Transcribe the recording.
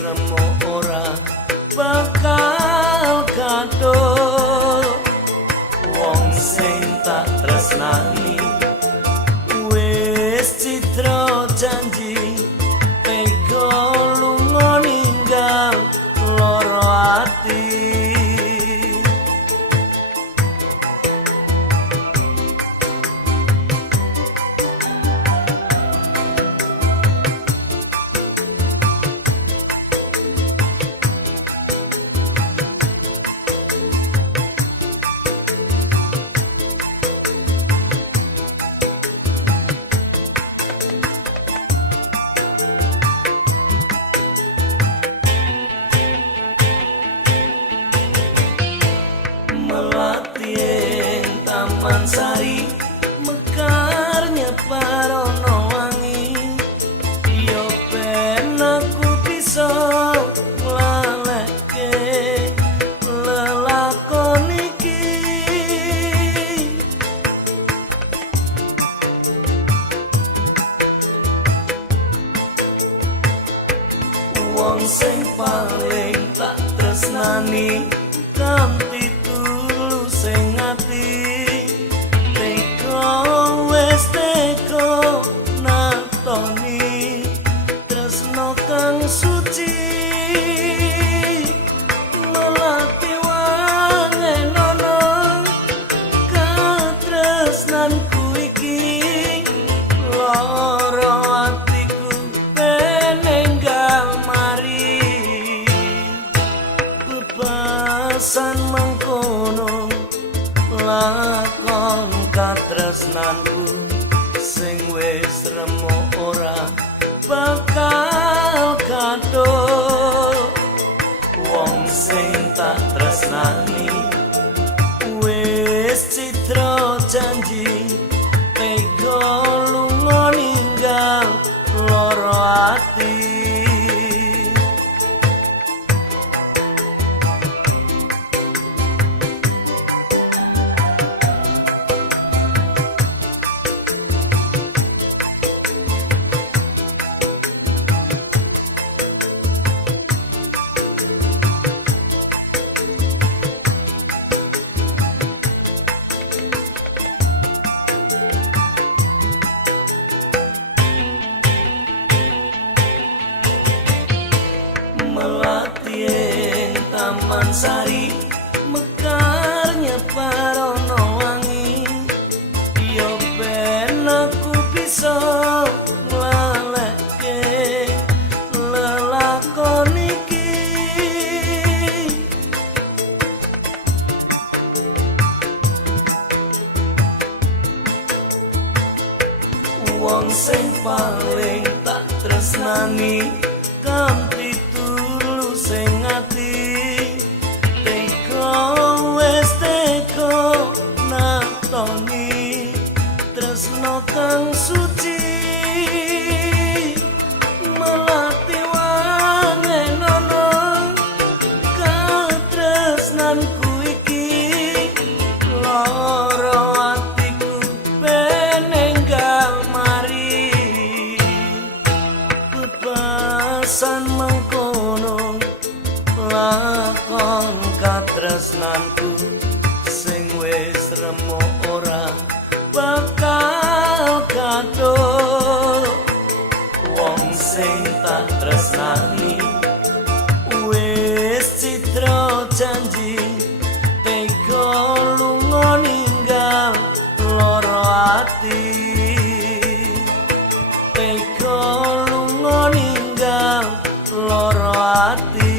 remo ora bakal katon wong sing tak tresnani wis citra janji tega lunga ninggal lara ati. Taman Sari mekarnya parono wangi yo ben aku bisa nglaleke lelakon iki wong sing paling tak tresnani kanthi tulus sing ati kang suci melati wangenono katresnanku iki lara atiku penenggal mari bebasan mengkono lakon katresnanku sing wis remo ora bakal katon wong sing tak tresnani wis citra janji tega lunga ninggal lara ati. Taman Sari mekarnya parono wangi yo ben aku bisa nglaleke lelakon iki wong sing paling tak tresnani kanthi tulus sing ati tresno kang suci melati wangenono katresnanku iki lara atiku penenggal mari bebasan mengkono lakon katresnanku sing wis remo ora bakal katon wong sing tak tresnani wis citra janji tega lunga ninggal lara ati tega lunga ninggal lara ati.